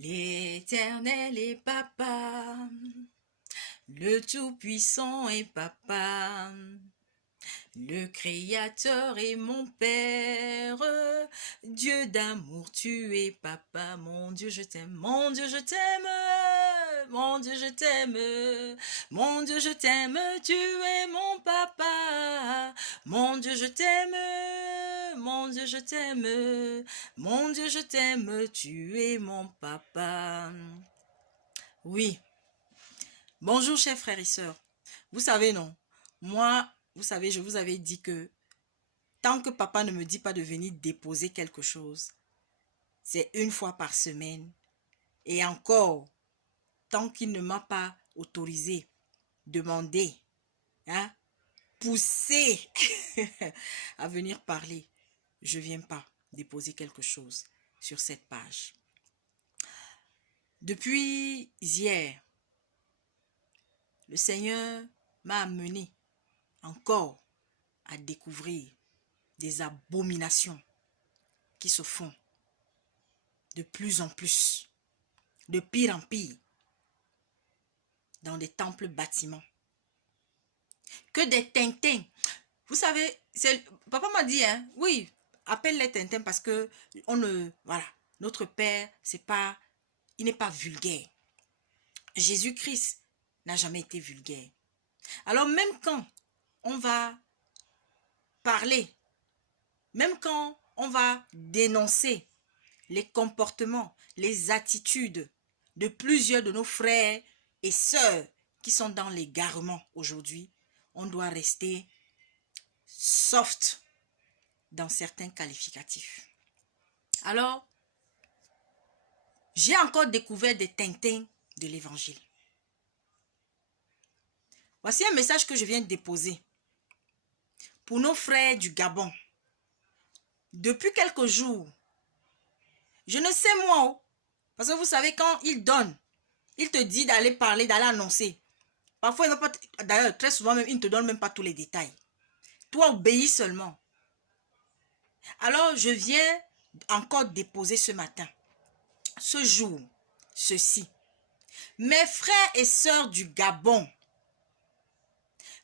L'Éternel est papa, le Tout-Puissant est papa, le Créateur est mon Père, Dieu d'amour, tu es papa, mon Dieu je t'aime, mon Dieu je t'aime, mon Dieu je t'aime, mon Dieu je t'aime, tu es mon papa, mon Dieu je t'aime, mon Dieu je t'aime, mon Dieu je t'aime, tu es mon papa. Oui. Bonjour chers frères et sœurs. Vous savez non, moi, vous savez, je vous avais dit que tant que papa ne me dit pas de venir déposer quelque chose, c'est une fois par semaine. Et encore, tant qu'il ne m'a pas autorisé, demandé, hein, poussé à venir parler, je ne viens pas déposer quelque chose sur cette page. Depuis hier, le Seigneur m'a amené encore à découvrir des abominations qui se font de plus en plus, de pire en pire, dans des temples bâtiments. Que des tintins. Vous savez, papa m'a dit, hein, oui, appelle les tintins parce que voilà, notre Père, il n'est pas vulgaire. Jésus-Christ n'a jamais été vulgaire. Alors même quand on va parler, même quand on va dénoncer les comportements, les attitudes de plusieurs de nos frères et sœurs qui sont dans l'égarement aujourd'hui, on doit rester soft dans certains qualificatifs. Alors, j'ai encore découvert des tintins de l'évangile. Voici un message que je viens de déposer pour nos frères du Gabon. Depuis quelques jours, je ne sais moi, parce que vous savez, quand il donne, il te dit d'aller parler, d'aller annoncer. Parfois, il ne va pas, d'ailleurs, très souvent même, il ne te donne même pas tous les détails. Toi, obéis seulement. Alors, je viens encore déposer ce matin, ce jour, ceci. Mes frères et sœurs du Gabon,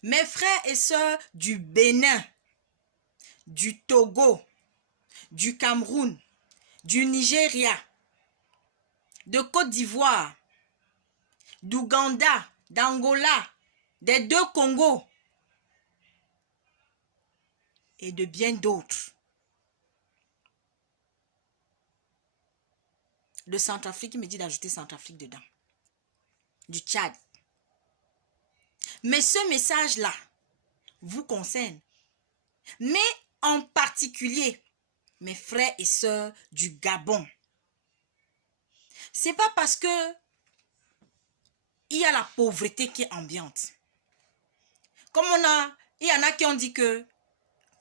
mes frères et sœurs du Bénin, du Togo, du Cameroun, du Nigeria, de Côte d'Ivoire, d'Ouganda, d'Angola, des deux Congos et de bien d'autres. De Centrafrique, il me dit d'ajouter Centrafrique dedans. Du Tchad. Mais ce message-là vous concerne. Mais en particulier, mes frères et sœurs du Gabon. C'est pas parce que il y a la pauvreté qui est ambiante. Comme il y en a qui ont dit que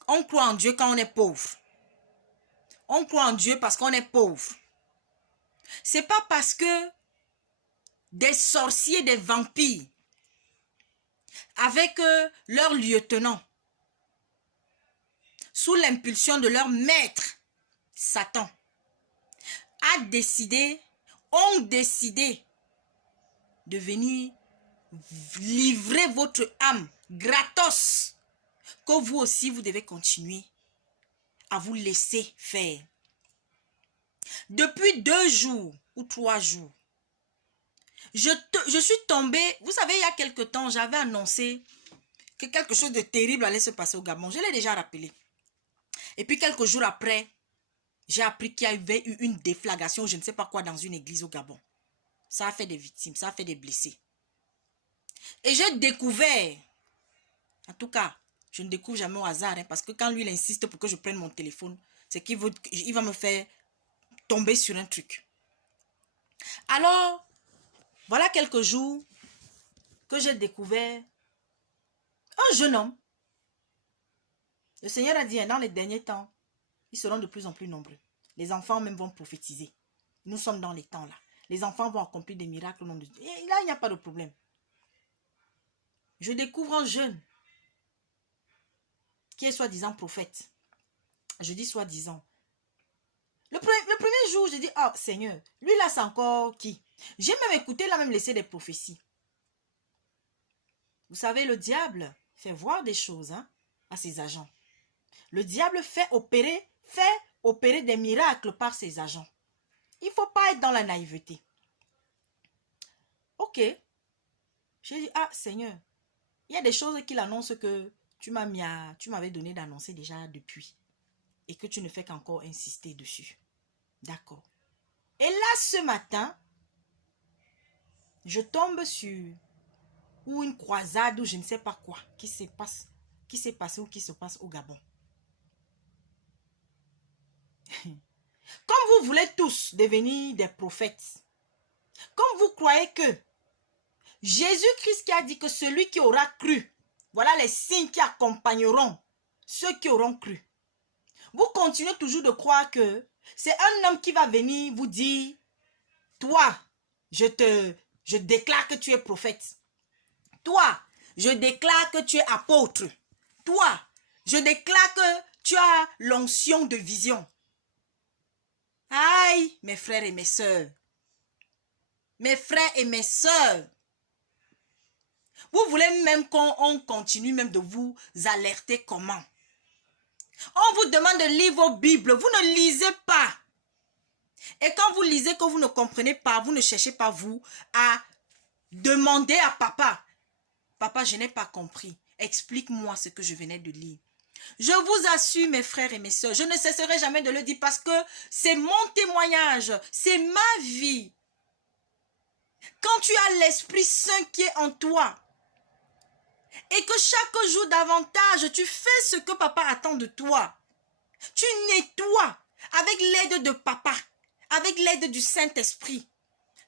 on croit en Dieu quand on est pauvre. On croit en Dieu parce qu'on est pauvre. C'est pas parce que des sorciers, des vampires, avec leur lieutenant, sous l'impulsion de leur maître, Satan, ont décidé de venir livrer votre âme gratos, que vous aussi, vous devez continuer à vous laisser faire. Depuis 2 jours ou 3 jours, je suis tombée, vous savez, il y a quelque temps, j'avais annoncé que quelque chose de terrible allait se passer au Gabon. Je l'ai déjà rappelé. Et puis quelques jours après, j'ai appris qu'il y avait eu une déflagration, je ne sais pas quoi, dans une église au Gabon. Ça a fait des victimes, ça a fait des blessés. Et j'ai découvert, en tout cas, je ne découvre jamais au hasard, hein, parce que quand lui il insiste pour que je prenne mon téléphone, c'est qu'il va me faire tomber sur un truc. Alors, voilà quelques jours que j'ai découvert un jeune homme. Le Seigneur a dit, hein, dans les derniers temps, ils seront de plus en plus nombreux. Les enfants même vont prophétiser. Nous sommes dans les temps là. Les enfants vont accomplir des miracles au nom de Dieu. Et là, il n'y a pas de problème. Je découvre un jeune qui est soi-disant prophète. Je dis soi-disant. Le premier jour, j'ai dit, oh Seigneur, lui là, c'est encore qui? J'ai même écouté, il a même laissé des prophéties. Vous savez, le diable fait voir des choses hein, à ses agents. Le diable fait opérer des miracles par ses agents. Il ne faut pas être dans la naïveté. Ok. J'ai dit, ah Seigneur, il y a des choses qu'il annonce que tu m'avais donné d'annoncer déjà depuis. Et que tu ne fais qu'encore insister dessus. D'accord. Et là, ce matin, je tombe sur une croisade ou je ne sais pas quoi qui s'est passé ou qui se passe au Gabon. Comme vous voulez tous devenir des prophètes, comme vous croyez que Jésus-Christ qui a dit que celui qui aura cru, voilà les signes qui accompagneront ceux qui auront cru. Vous continuez toujours de croire que c'est un homme qui va venir vous dire, toi, je déclare que tu es prophète. Toi, je déclare que tu es apôtre. Toi, je déclare que tu as l'onction de vision. Aïe, mes frères et mes sœurs. Mes frères et mes sœurs. Vous voulez même qu'on continue même de vous alerter comment? On vous demande de lire vos Bibles. Vous ne lisez pas. Et quand vous lisez que vous ne comprenez pas, vous ne cherchez pas vous à demander à papa. Papa, je n'ai pas compris. Explique-moi ce que je venais de lire. Je vous assure, mes frères et mes sœurs, je ne cesserai jamais de le dire parce que c'est mon témoignage, c'est ma vie. Quand tu as l'Esprit Saint qui est en toi et que chaque jour davantage, tu fais ce que papa attend de toi. Tu nettoies avec l'aide de papa, avec l'aide du Saint-Esprit.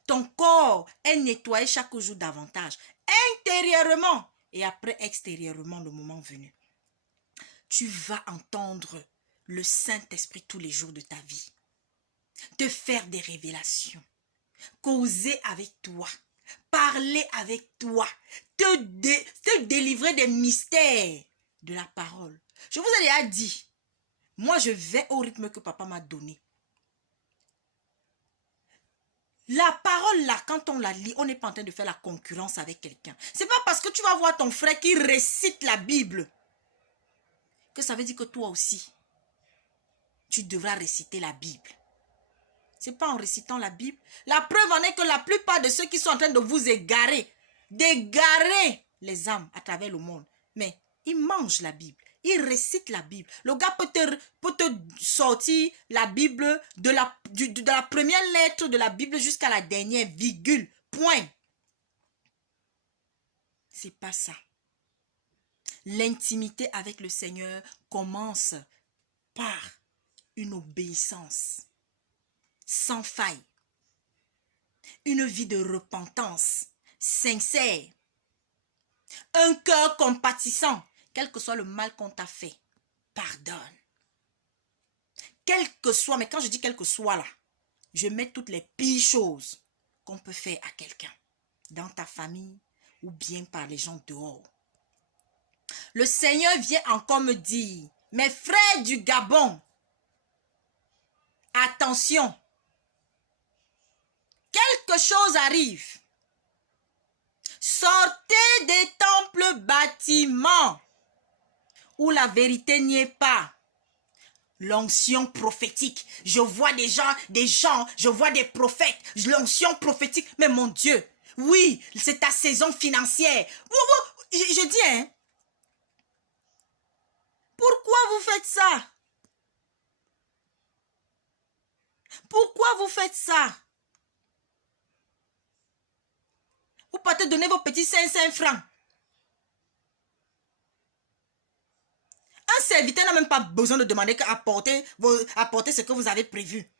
Ton corps est nettoyé chaque jour davantage, intérieurement et après extérieurement le moment venu. Tu vas entendre le Saint-Esprit tous les jours de ta vie, te faire des révélations, causer avec toi, parler avec toi, te délivrer des mystères de la parole. Je vous ai déjà dit, moi je vais au rythme que papa m'a donné. La parole là, quand on la lit, on n'est pas en train de faire la concurrence avec quelqu'un. C'est pas parce que tu vas voir ton frère qui récite la Bible que ça veut dire que toi aussi, tu devras réciter la Bible. C'est pas en récitant la Bible. La preuve en est que la plupart de ceux qui sont en train de vous égarer, d'égarer les âmes à travers le monde, mais ils mangent la Bible. Il récite la Bible. Le gars peut te sortir la Bible de la première lettre de la Bible jusqu'à la dernière virgule. Point. C'est pas ça. L'intimité avec le Seigneur commence par une obéissance sans faille. Une vie de repentance sincère. Un cœur compatissant. Quel que soit le mal qu'on t'a fait, pardonne. Quel que soit, mais quand je dis quel que soit là, je mets toutes les pires choses qu'on peut faire à quelqu'un, dans ta famille ou bien par les gens dehors. Le Seigneur vient encore me dire, mes frères du Gabon, attention, quelque chose arrive. Sortez des temples bâtiments où la vérité n'y est pas. L'onction prophétique. Je vois des gens, je vois des prophètes. L'onction prophétique. Mais mon Dieu, oui, c'est ta saison financière. Je dis, hein. Pourquoi vous faites ça? Pourquoi vous faites ça? Vous partez donner vos petits 500 francs. Un serviteur n'a même pas besoin de demander qu'à apporter ce que vous avez prévu.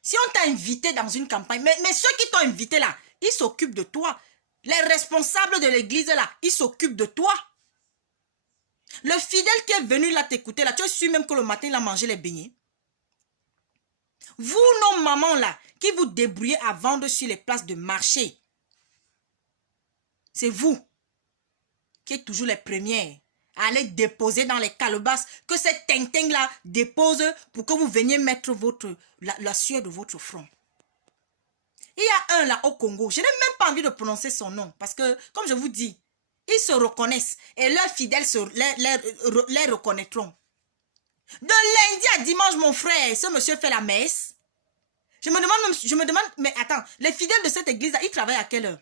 Si on t'a invité dans une campagne, mais ceux qui t'ont invité là, ils s'occupent de toi. Les responsables de l'église là, ils s'occupent de toi. Le fidèle qui est venu là t'écouter là, tu es sûr même que le matin il a mangé les beignets. Vous, nos mamans là, qui vous débrouillez à vendre sur les places de marché, c'est vous qui êtes toujours les premières à aller déposer dans les calebasses que cette tinting-là dépose pour que vous veniez mettre la sueur de votre front. Il y a un là au Congo, je n'ai même pas envie de prononcer son nom parce que, comme je vous dis, ils se reconnaissent et leurs fidèles les reconnaîtront. De lundi à dimanche, mon frère, ce monsieur fait la messe. Je me demande, mais attends, les fidèles de cette église-là, ils travaillent à quelle heure?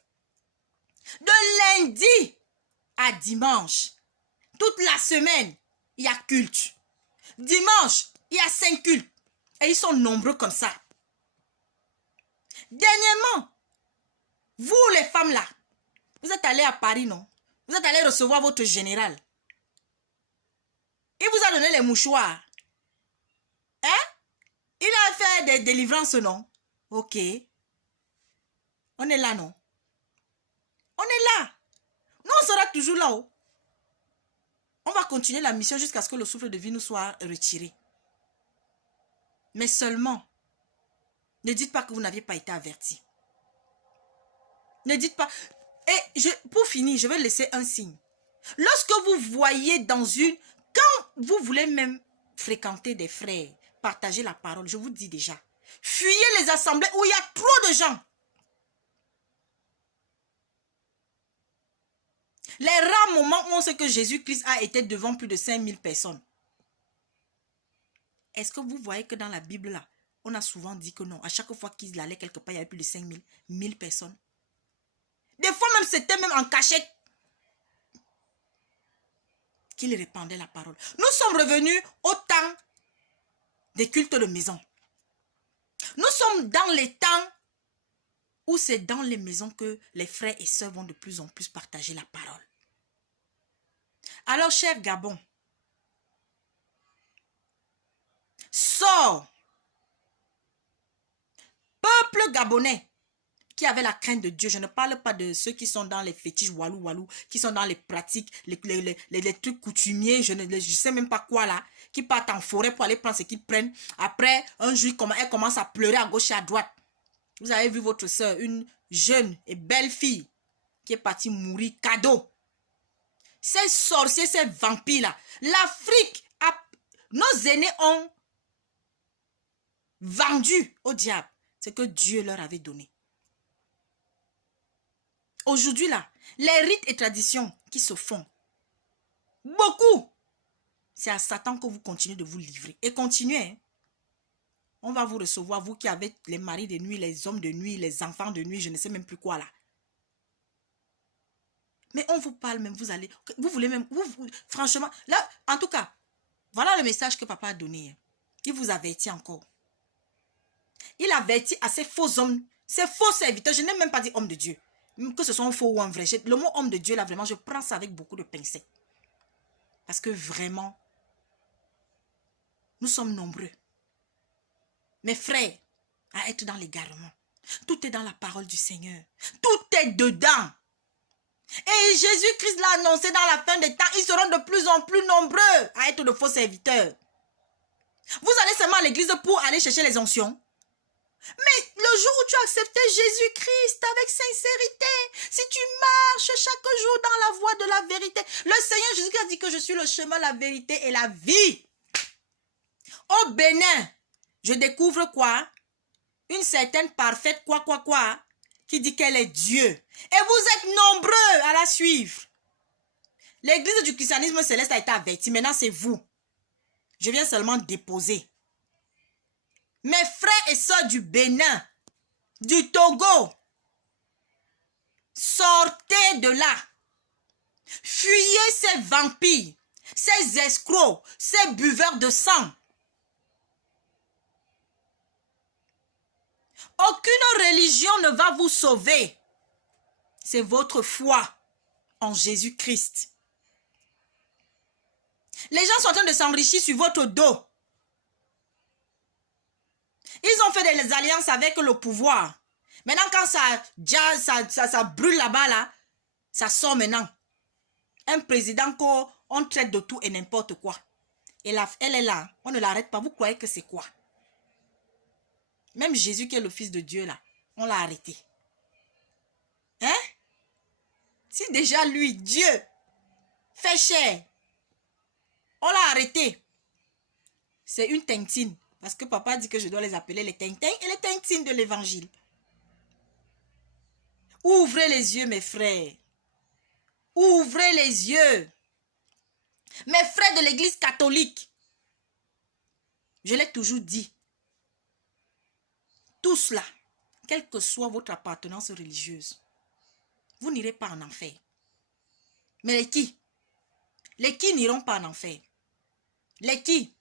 De lundi à dimanche, toute la semaine, il y a culte. Dimanche, il y a 5 cultes. Et ils sont nombreux comme ça. Dernièrement, vous les femmes là, vous êtes allés à Paris, non? Vous êtes allés recevoir votre général. Il vous a donné les mouchoirs. Hein? Il a fait des délivrances, non? Ok. On est là, non? On est là. Nous, on sera toujours là-haut. On va continuer la mission jusqu'à ce que le souffle de vie nous soit retiré. Mais seulement, ne dites pas que vous n'aviez pas été averti. Ne dites pas... Et pour finir, je vais laisser un signe. Lorsque vous voyez dans une... Quand vous voulez même fréquenter des frères, partager la parole, je vous dis déjà, fuyez les assemblées où il y a trop de gens. Les rares moments où on sait que Jésus-Christ a été devant plus de 5000 personnes. Est-ce que vous voyez que dans la Bible là, on a souvent dit que non, à chaque fois qu'il allait quelque part, il y avait plus de 5000, 1000 personnes. Des fois même, c'était même en cachette qu'il répandait la parole. Nous sommes revenus au temps des cultes de maison. Nous sommes dans les temps où c'est dans les maisons que les frères et sœurs vont de plus en plus partager la parole. Alors, cher Gabon, sors. Peuple gabonais qui avait la crainte de Dieu. Je ne parle pas de ceux qui sont dans les fétiches walou, qui sont dans les pratiques, les trucs coutumiers, je ne sais même pas quoi là, qui partent en forêt pour aller prendre ce qu'ils prennent. Après, un jour, elle commence à pleurer à gauche et à droite. Vous avez vu votre soeur, une jeune et belle fille qui est partie mourir cadeau. Ces sorciers, ces vampires là, l'Afrique, nos aînés ont vendu au diable ce que Dieu leur avait donné. Aujourd'hui là, les rites et traditions qui se font, beaucoup, c'est à Satan que vous continuez de vous livrer. Et continuez, hein. On va vous recevoir, vous qui avez les maris de nuit, les hommes de nuit, les enfants de nuit, je ne sais même plus quoi là. Mais on vous parle même, vous allez, vous voulez même, franchement, là, en tout cas, voilà le message que papa a donné. Il vous avertit encore. Il avertit à ces faux hommes, ces faux serviteurs, je n'ai même pas dit homme de Dieu. Que ce soit un faux ou un vrai. Le mot homme de Dieu, là, vraiment, je prends ça avec beaucoup de pincettes. Parce que vraiment, nous sommes nombreux. Mes frères, à être dans l'égarement. Tout est dans la parole du Seigneur. Tout est dedans. Et Jésus-Christ l'a annoncé dans la fin des temps. Ils seront de plus en plus nombreux à être de faux serviteurs. Vous allez seulement à l'église pour aller chercher les onction. Mais le jour où tu as accepté Jésus-Christ avec sincérité, si tu marches chaque jour dans la voie de la vérité, le Seigneur Jésus-Christ a dit que je suis le chemin, la vérité et la vie. Au Bénin, je découvre quoi? Une certaine parfaite quoi, qui dit qu'elle est Dieu. Et vous êtes nombreux à la suivre. L'église du christianisme céleste a été avertie. Maintenant, c'est vous. Je viens seulement déposer. Mes frères et sœurs du Bénin, du Togo, sortez de là. Fuyez ces vampires, ces escrocs, ces buveurs de sang. Aucune religion ne va vous sauver. C'est votre foi en Jésus-Christ. Les gens sont en train de s'enrichir sur votre dos. Ils ont fait des alliances avec le pouvoir. Maintenant, quand ça brûle là-bas, là, ça sort maintenant. Un président qu'on traite de tout et n'importe quoi. Et là, elle est là. On ne l'arrête pas. Vous croyez que c'est quoi? Même Jésus qui est le Fils de Dieu, là, on l'a arrêté. Hein? Si déjà lui, Dieu, fait chair, On l'a arrêté. C'est une tintine. Parce que papa dit que je dois les appeler les tintins et les tintines de l'évangile. Ouvrez les yeux, mes frères. Ouvrez les yeux. Mes frères de l'église catholique. Je l'ai toujours dit. Tous là, quelle que soit votre appartenance religieuse, vous n'irez pas en enfer. Mais les qui? Les qui n'iront pas en enfer? Les qui?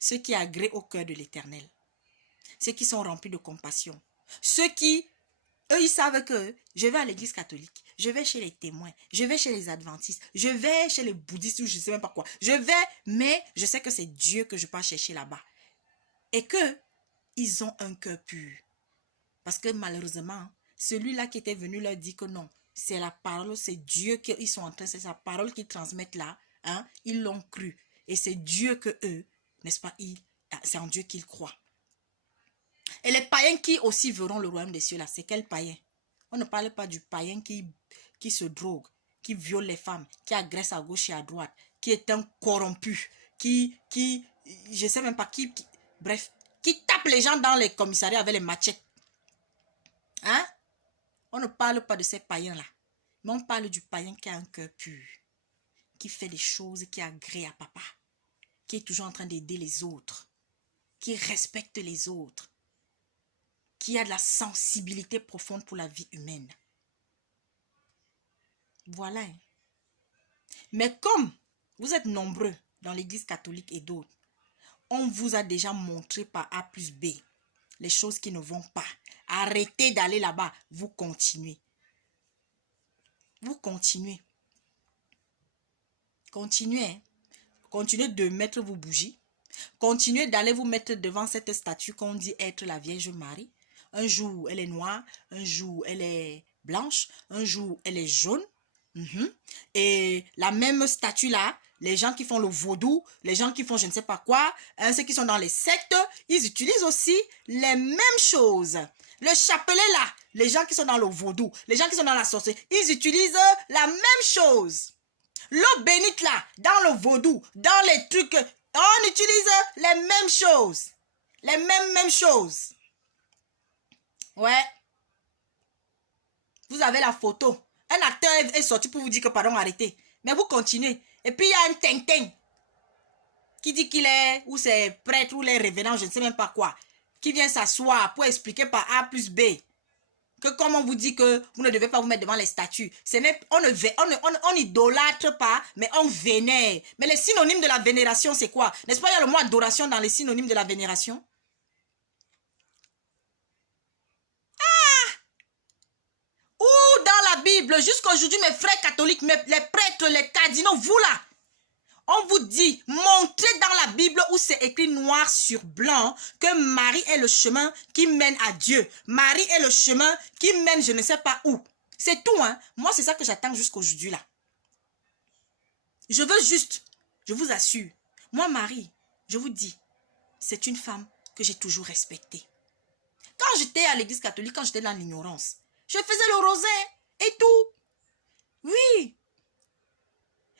Ceux qui agréent au cœur de l'Éternel. Ceux qui sont remplis de compassion. Ceux qui, eux, ils savent que je vais à l'église catholique, je vais chez les témoins, je vais chez les adventistes, je vais chez les bouddhistes ou je ne sais même pas quoi. Je vais, mais je sais que c'est Dieu que je peux chercher là-bas. Et que ils ont un cœur pur. Parce que malheureusement, celui-là qui était venu leur dire que non, c'est la parole, c'est Dieu qu'ils sont en train, c'est sa parole qu'ils transmettent là, hein, ils l'ont cru. Et c'est Dieu que eux, n'est-ce pas, c'est en Dieu qu'ils croient. Et les païens qui aussi verront le royaume des cieux là, c'est quel païen? On ne parle pas du païen qui se drogue, qui viole les femmes, qui agresse à gauche et à droite, qui est un corrompu, je sais même pas bref, qui tape les gens dans les commissariats avec les machettes. Hein? On ne parle pas de ces païens-là. Mais on parle du païen qui a un cœur pur. Qui fait des choses qui agréent à papa. Qui est toujours en train d'aider les autres. Qui respecte les autres. Qui a de la sensibilité profonde pour la vie humaine. Voilà. Mais comme vous êtes nombreux dans l'église catholique et d'autres, on vous a déjà montré par A plus B les choses qui ne vont pas. Arrêtez d'aller là-bas. Vous continuez. Vous continuez. Continuez. Hein? Continuez de mettre vos bougies. Continuez d'aller vous mettre devant cette statue qu'on dit être la Vierge Marie. Un jour, elle est noire. Un jour, elle est blanche. Un jour, elle est jaune. Et la même statue là, les gens qui font le vaudou, les gens qui font je ne sais pas quoi, hein, ceux qui sont dans les sectes, ils utilisent aussi les mêmes choses. Le chapelet là, les gens qui sont dans le vaudou, les gens qui sont dans la sorcellerie, ils utilisent la même chose. L'eau bénite là, dans le vaudou, dans les trucs, on utilise les mêmes choses. Les mêmes choses. Ouais. Vous avez la photo. Un acteur est sorti pour vous dire que pardon, arrêtez. Mais vous continuez. Et puis il y a un tintin qui dit qu'il est, ou c'est prêtre, ou les révérends, je ne sais même pas quoi, qui vient s'asseoir pour expliquer par A plus B que comme on vous dit que vous ne devez pas vous mettre devant les statues. On idolâtre pas, mais on vénère. Mais les synonymes de la vénération, c'est quoi? N'est-ce pas, il y a le mot adoration dans les synonymes de la vénération? Ou dans la Bible, jusqu'à aujourd'hui, mes frères catholiques, les prêtres, les cardinaux, vous là, on vous dit, montrez dans la Bible où c'est écrit noir sur blanc que Marie est le chemin qui mène à Dieu. Marie est le chemin qui mène je ne sais pas où. C'est tout, hein. Moi, c'est ça que j'attends jusqu'aujourd'hui là. Je veux juste, je vous assure, moi, Marie, je vous dis, c'est une femme que j'ai toujours respectée. Quand j'étais à l'église catholique, quand j'étais dans l'ignorance, je faisais le rosaire et tout. Oui.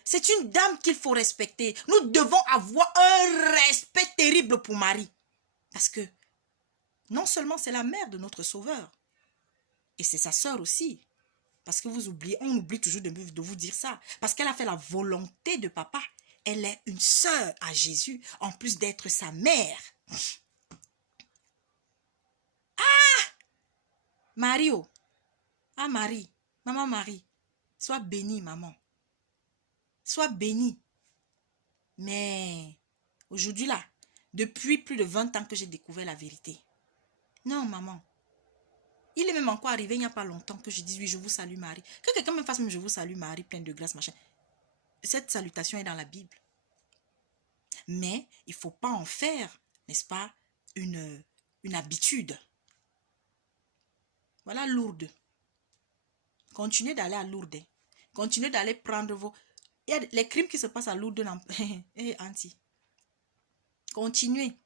C'est une dame qu'il faut respecter. Nous devons avoir un respect terrible pour Marie. Parce que non seulement c'est la mère de notre Sauveur, et c'est sa sœur aussi. Parce que vous oubliez, on oublie toujours de vous dire ça. Parce qu'elle a fait la volonté de papa. Elle est une sœur à Jésus, en plus d'être sa mère. Ah! Mario. Ah Marie. Maman Marie. Sois bénie, maman. Sois bénie. Mais aujourd'hui là, depuis plus de 20 ans que j'ai découvert la vérité. Non, maman. Il est même encore arrivé il n'y a pas longtemps que je dise oui, je vous salue Marie. Que quelqu'un me fasse même je vous salue Marie, pleine de grâce, machin. Cette salutation est dans la Bible. Mais il ne faut pas en faire, n'est-ce pas, une habitude. Voilà Lourdes. Continuez d'aller à Lourdes. Continuez d'aller prendre vos... Il y a les crimes qui se passent à Lourdes. Anti. Continuez.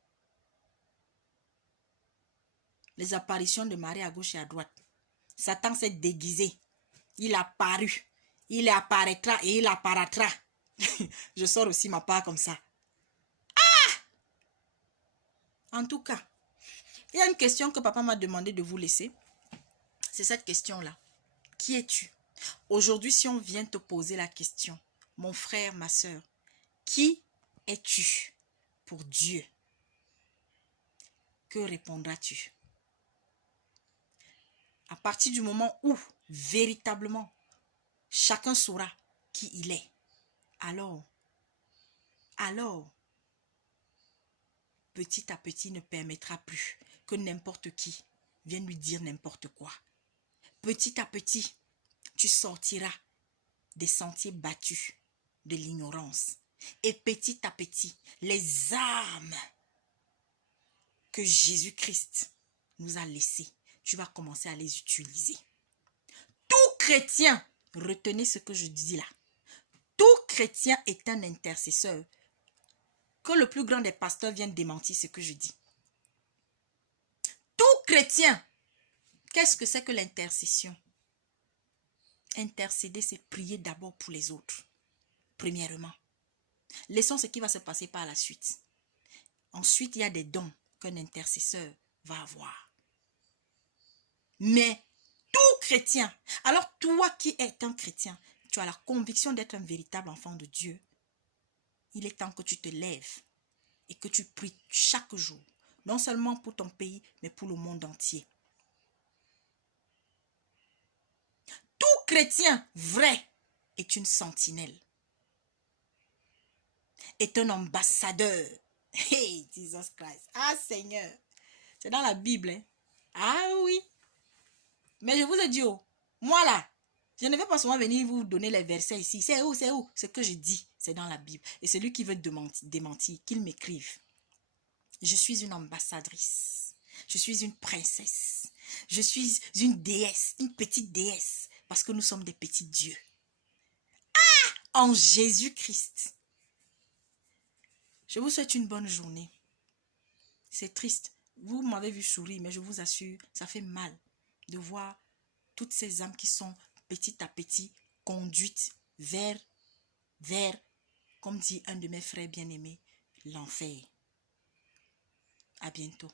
Les apparitions de Marie à gauche et à droite. Satan s'est déguisé. Il a paru. Il apparaîtra et il apparaîtra. Je sors aussi ma part comme ça. En tout cas, il y a une question que papa m'a demandé de vous laisser. C'est cette question-là. Qui es-tu? Aujourd'hui, si on vient te poser la question, mon frère, ma soeur, qui es-tu pour Dieu? Que répondras-tu? À partir du moment où, véritablement, chacun saura qui il est, alors, petit à petit, ne permettra plus que n'importe qui vienne lui dire n'importe quoi. Petit à petit, tu sortiras des sentiers battus de l'ignorance. Et petit à petit, les armes que Jésus-Christ nous a laissées, tu vas commencer à les utiliser. Tout chrétien, retenez ce que je dis là, tout chrétien est un intercesseur. Que le plus grand des pasteurs vienne démentir ce que je dis. Tout chrétien, qu'est-ce que c'est que l'intercession? Intercéder, c'est prier d'abord pour les autres. Premièrement. Laissons ce qui va se passer par la suite. Ensuite, il y a des dons qu'un intercesseur va avoir. Mais tout chrétien, alors toi qui es un chrétien, tu as la conviction d'être un véritable enfant de Dieu. Il est temps que tu te lèves et que tu pries chaque jour, non seulement pour ton pays, mais pour le monde entier. Tout chrétien vrai est une sentinelle, est un ambassadeur. Hey, Jesus Christ. Ah, Seigneur. C'est dans la Bible. Hein? Ah oui. Mais je vous ai dit, oh, moi là, je ne vais pas souvent venir vous donner les versets ici. C'est où? Ce que je dis, c'est dans la Bible. Et celui qui veut démentir, qu'il m'écrive. Je suis une ambassadrice. Je suis une princesse. Je suis une déesse, une petite déesse. Parce que nous sommes des petits dieux. Ah! En Jésus-Christ. Je vous souhaite une bonne journée. C'est triste. Vous m'avez vu sourire, mais je vous assure, ça fait mal de voir toutes ces âmes qui sont petit à petit conduites vers, comme dit un de mes frères bien-aimés, l'enfer. À bientôt.